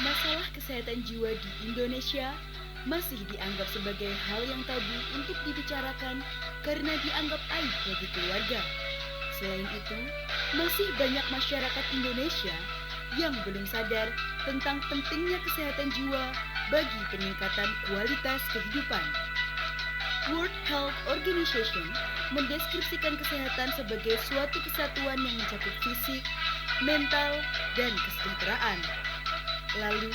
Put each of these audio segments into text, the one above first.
Masalah kesehatan jiwa di Indonesia masih dianggap sebagai hal yang tabu untuk dibicarakan karena dianggap aib bagi keluarga. Selain itu, masih banyak masyarakat Indonesia yang belum sadar tentang pentingnya kesehatan jiwa bagi peningkatan kualitas kehidupan. World Health Organization mendeskripsikan kesehatan sebagai suatu kesatuan yang mencakup fisik, mental, dan kesejahteraan. Lalu,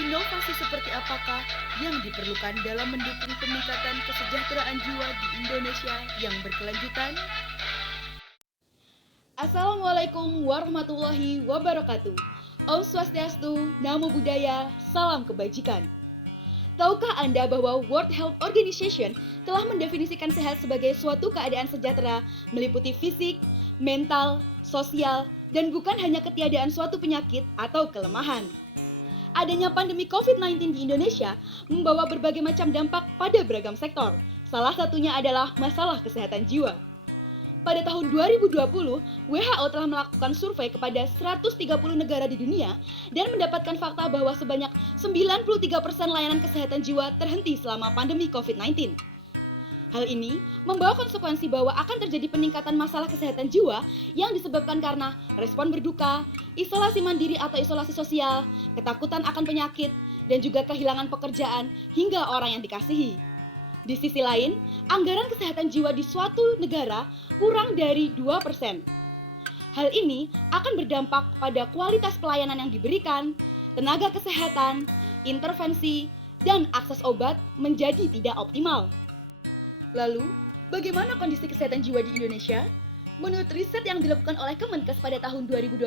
inovasi seperti apakah yang diperlukan dalam mendukung peningkatan kesejahteraan jiwa di Indonesia yang berkelanjutan? Assalamualaikum warahmatullahi wabarakatuh. Om Swastiastu, Namo Buddhaya, Salam Kebajikan. Tahukah Anda bahwa World Health Organization telah mendefinisikan sehat sebagai suatu keadaan sejahtera meliputi fisik, mental, sosial, dan bukan hanya ketiadaan suatu penyakit atau kelemahan. Adanya pandemi COVID-19 di Indonesia membawa berbagai macam dampak pada beragam sektor. Salah satunya adalah masalah kesehatan jiwa. Pada tahun 2020, WHO telah melakukan survei kepada 130 negara di dunia dan mendapatkan fakta bahwa sebanyak 93% layanan kesehatan jiwa terhenti selama pandemi COVID-19. Hal ini membawa konsekuensi bahwa akan terjadi peningkatan masalah kesehatan jiwa yang disebabkan karena respon berduka, isolasi mandiri atau isolasi sosial, ketakutan akan penyakit, dan juga kehilangan pekerjaan hingga orang yang dikasihi. Di sisi lain, anggaran kesehatan jiwa di suatu negara kurang dari 2%. Hal ini akan berdampak pada kualitas pelayanan yang diberikan, tenaga kesehatan, intervensi, dan akses obat menjadi tidak optimal. Lalu, bagaimana kondisi kesehatan jiwa di Indonesia? Menurut riset yang dilakukan oleh Kemenkes pada tahun 2020,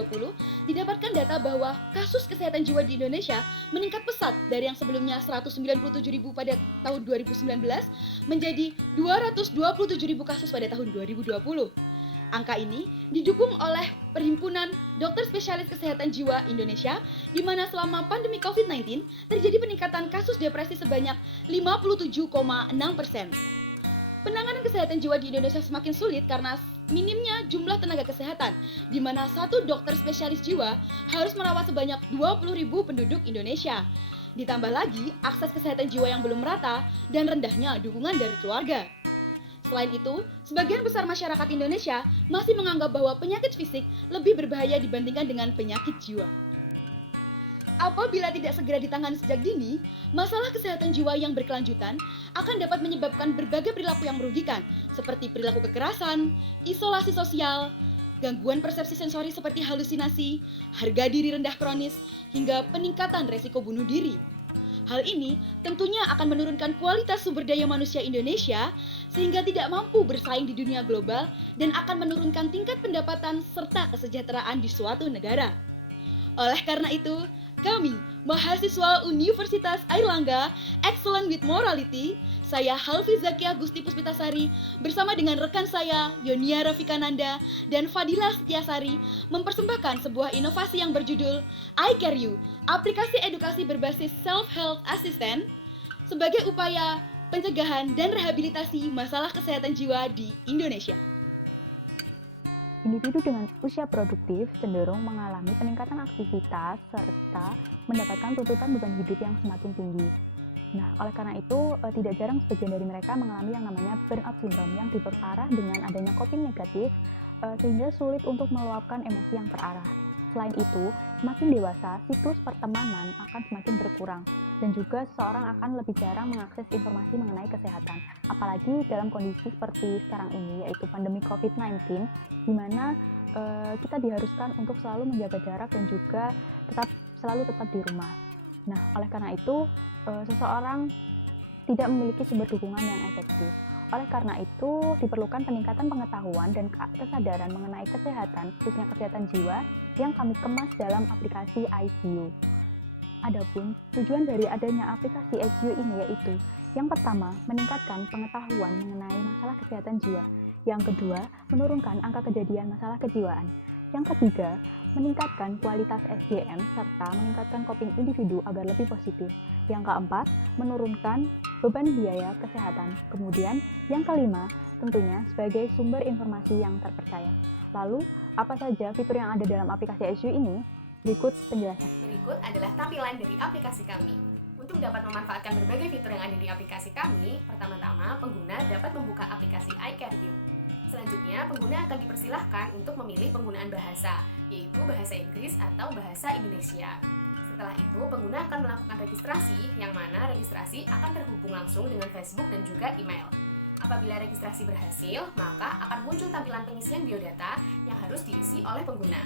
didapatkan data bahwa kasus kesehatan jiwa di Indonesia meningkat pesat dari yang sebelumnya 197.000 pada tahun 2019 menjadi 227.000 kasus pada tahun 2020. Angka ini didukung oleh Perhimpunan Dokter Spesialis Kesehatan Jiwa Indonesia, di mana selama pandemi COVID-19 terjadi peningkatan kasus depresi sebanyak 57,6%. Penanganan kesehatan jiwa di Indonesia semakin sulit karena minimnya jumlah tenaga kesehatan, di mana satu dokter spesialis jiwa harus merawat sebanyak 20.000 penduduk Indonesia. Ditambah lagi, akses kesehatan jiwa yang belum merata dan rendahnya dukungan dari keluarga. Selain itu, sebagian besar masyarakat Indonesia masih menganggap bahwa penyakit fisik lebih berbahaya dibandingkan dengan penyakit jiwa. Apabila tidak segera ditangani sejak dini, masalah kesehatan jiwa yang berkelanjutan akan dapat menyebabkan berbagai perilaku yang merugikan, seperti perilaku kekerasan, isolasi sosial, gangguan persepsi sensori seperti halusinasi, harga diri rendah kronis, hingga peningkatan resiko bunuh diri. Hal ini tentunya akan menurunkan kualitas sumber daya manusia Indonesia sehingga tidak mampu bersaing di dunia global dan akan menurunkan tingkat pendapatan serta kesejahteraan di suatu negara. Oleh karena itu, kami, mahasiswa Universitas Airlangga, Excellent with Morality, saya Halfi Zakia Gusti Puspitasari, bersama dengan rekan saya, Yonia Rafikananda, dan Fadila Setiasari, mempersembahkan sebuah inovasi yang berjudul I Care You, aplikasi edukasi berbasis self-help assistant, sebagai upaya pencegahan dan rehabilitasi masalah kesehatan jiwa di Indonesia. Individu dengan usia produktif cenderung mengalami peningkatan aktivitas serta mendapatkan tuntutan beban hidup yang semakin tinggi. Nah, oleh karena itu, tidak jarang sebagian dari mereka mengalami yang namanya burnout syndrome yang diperparah dengan adanya coping negatif, sehingga sulit untuk meluapkan emosi yang terarah. Selain itu, semakin dewasa, siklus pertemanan akan semakin berkurang, dan juga seseorang akan lebih jarang mengakses informasi mengenai kesehatan. Apalagi dalam kondisi seperti sekarang ini, yaitu pandemi COVID-19, di mana kita diharuskan untuk selalu menjaga jarak dan juga selalu tetap di rumah. Nah, oleh karena itu, seseorang tidak memiliki sumber dukungan yang efektif. Oleh karena itu, diperlukan peningkatan pengetahuan dan kesadaran mengenai kesehatan, khususnya kesehatan jiwa, yang kami kemas dalam aplikasi ICU. Adapun tujuan dari adanya aplikasi ICU ini yaitu, yang pertama, meningkatkan pengetahuan mengenai masalah kesehatan jiwa. Yang kedua, menurunkan angka kejadian masalah kejiwaan. Yang ketiga, meningkatkan kualitas SDM serta meningkatkan coping individu agar lebih positif. Yang keempat, menurunkan beban biaya kesehatan. Kemudian, yang kelima, tentunya sebagai sumber informasi yang terpercaya. Lalu, apa saja fitur yang ada dalam aplikasi ICU ini? Berikut penjelasan. Berikut adalah tampilan dari aplikasi kami. Untuk dapat memanfaatkan berbagai fitur yang ada di aplikasi kami, pertama-tama pengguna dapat membuka aplikasi iCareU. Selanjutnya, pengguna akan dipersilahkan untuk memilih penggunaan bahasa, yaitu bahasa Inggris atau bahasa Indonesia. Setelah itu, pengguna akan melakukan registrasi, yang mana registrasi akan terhubung langsung dengan Facebook dan juga email. Apabila registrasi berhasil, maka akan muncul tampilan pengisian biodata yang harus diisi oleh pengguna.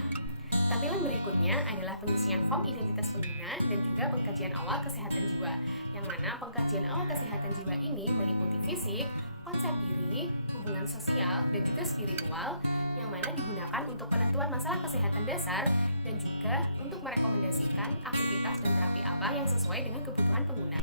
Tampilan berikutnya adalah pengisian form identitas pengguna dan juga pengkajian awal kesehatan jiwa, yang mana pengkajian awal kesehatan jiwa ini meliputi fisik, konsep diri, hubungan sosial, dan juga spiritual, yang mana digunakan untuk penentuan masalah kesehatan dasar dan juga untuk merekomendasikan aktivitas dan terapi apa yang sesuai dengan kebutuhan pengguna.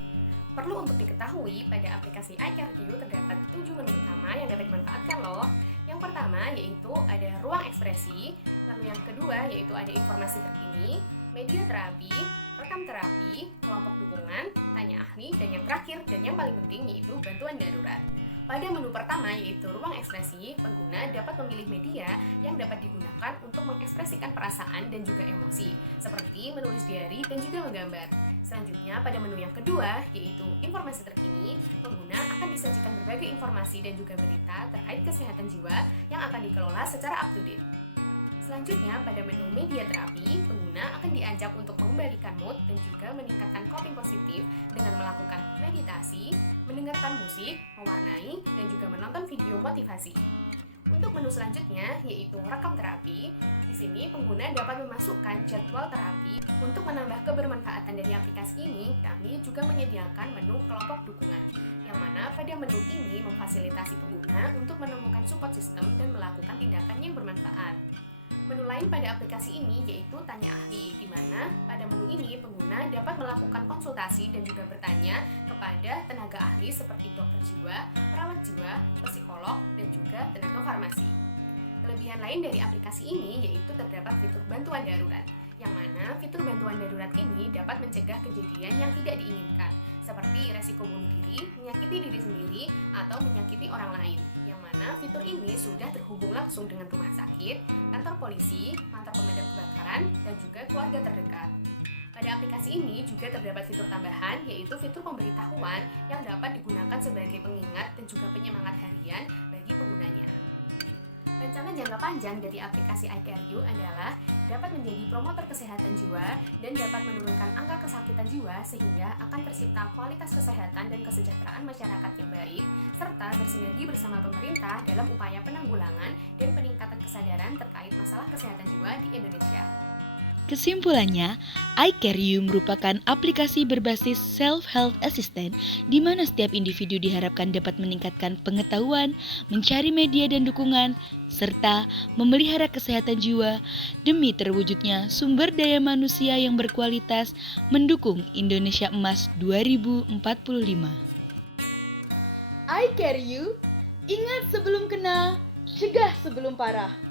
Perlu untuk diketahui, pada aplikasi iCareU terdapat 7 menu utama yang dapat dimanfaatkan loh. Yang pertama yaitu ada ruang ekspresi, lalu yang kedua yaitu ada informasi terkini, media terapi, rekam terapi, kelompok dukungan, tanya ahli, dan yang terakhir dan yang paling penting yaitu bantuan darurat. Pada menu pertama yaitu ruang ekspresi, pengguna dapat memilih media yang dapat digunakan untuk mengekspresikan perasaan dan juga emosi, seperti menulis diary dan juga menggambar. Selanjutnya, pada menu yang kedua yaitu informasi terkini, pengguna akan disajikan berbagai informasi dan juga berita terkait kesehatan jiwa yang akan dikelola secara up to date. Selanjutnya, pada menu media terapi, pengguna akan diajak untuk mengembalikan mood dan juga meningkatkan coping positif dengan melakukan meditasi, mendengarkan musik, mewarnai, dan juga menonton video motivasi. Untuk menu selanjutnya, yaitu rekam terapi, di sini pengguna dapat memasukkan jadwal terapi. Untuk menambah kebermanfaatan dari aplikasi ini, kami juga menyediakan menu kelompok dukungan, yang mana pada menu ini memfasilitasi pengguna untuk menemukan support system dan melakukan tindakan yang bermanfaat. Menu lain pada aplikasi ini yaitu tanya ahli, di mana pada menu ini pengguna dapat melakukan konsultasi dan juga bertanya kepada tenaga ahli seperti dokter jiwa, perawat jiwa, psikolog, dan juga tenaga farmasi. Kelebihan lain dari aplikasi ini yaitu terdapat fitur bantuan darurat, yang mana fitur bantuan darurat ini dapat mencegah kejadian yang tidak diinginkan, seperti resiko bunuh diri, menyakiti diri sendiri, atau menyakiti orang lain, yang mana fitur ini sudah terhubung langsung dengan rumah sakit, kantor polisi, kantor pemadam kebakaran, dan juga keluarga terdekat. Pada aplikasi ini juga terdapat fitur tambahan, yaitu fitur pemberitahuan yang dapat digunakan sebagai pengingat dan juga penyemangat harian bagi penggunanya. Rencana jangka panjang dari aplikasi iCareU adalah dapat menjadi promotor kesehatan jiwa dan dapat menurunkan angka kesakitan jiwa sehingga akan tercipta kualitas kesehatan dan kesejahteraan masyarakat yang baik, serta bersinergi bersama pemerintah dalam upaya penanggulangan dan peningkatan kesadaran terkait masalah kesehatan jiwa di Indonesia. Kesimpulannya, iCareU merupakan aplikasi berbasis self-help assistant di mana setiap individu diharapkan dapat meningkatkan pengetahuan, mencari media dan dukungan, serta memelihara kesehatan jiwa demi terwujudnya sumber daya manusia yang berkualitas mendukung Indonesia Emas 2045. iCareU, ingat sebelum kena, cegah sebelum parah.